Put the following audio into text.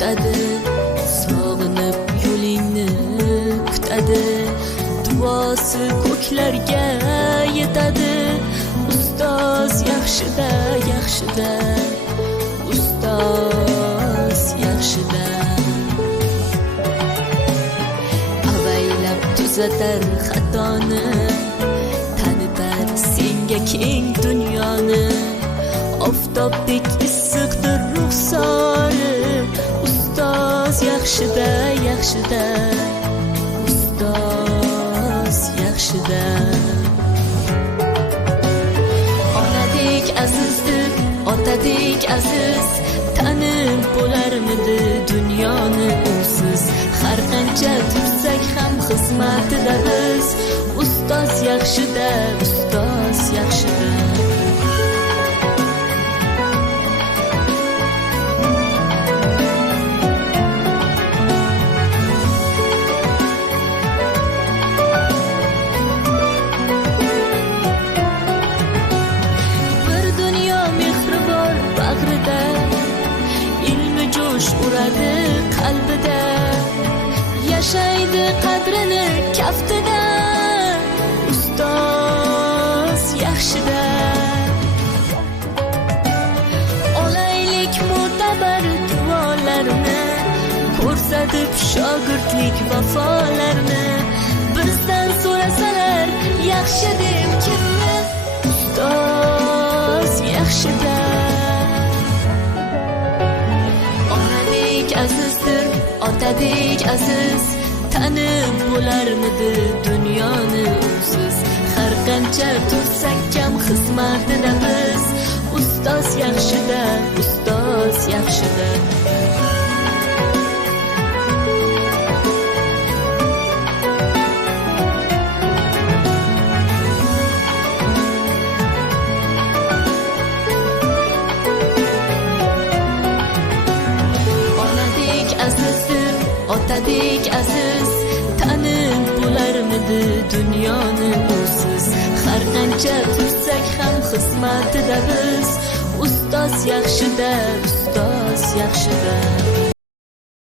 kutadi, sog'inib yo'lingni kutadi, duosi ko'klarga yetadi. Ustoz yaxshida, yaxshida, ustoz yaxshida. Avaylab tuzatar xatoni, tanitar senga keng dunyoni. Oftobdek issiqdir ruxsori, ustoz yaxshida, yaxshida, ustoz yaxshida. Onadek azizdir, otadek aziz, tanib bo'larmidi dunyoni usiz. Har qancha tursak ham xizmatida biz, ustoz yaxshida, ustoz yaxshida. Uradi qalbida, yashaydi qadrini kaftida, ustoz yaxshida. Olaylik mo'tabar duolarni, ko'rsatib shogirdlik vafolarni. Bizdan so'rasalar yaxshi deb kimni, ustoz yaxshida. Azizdir, otadek aziz, tanib bo'larmidi dunyoni usiz. Har qancha tursak kam xizmatida biz, ustoz yaxshida, ustoz yaxshida. Otadek aziz, tanib bo'larmidi dunyoni usiz. Har qancha tursak ham xizmatida biz, ustoz yaxshida, ustoz yaxshida.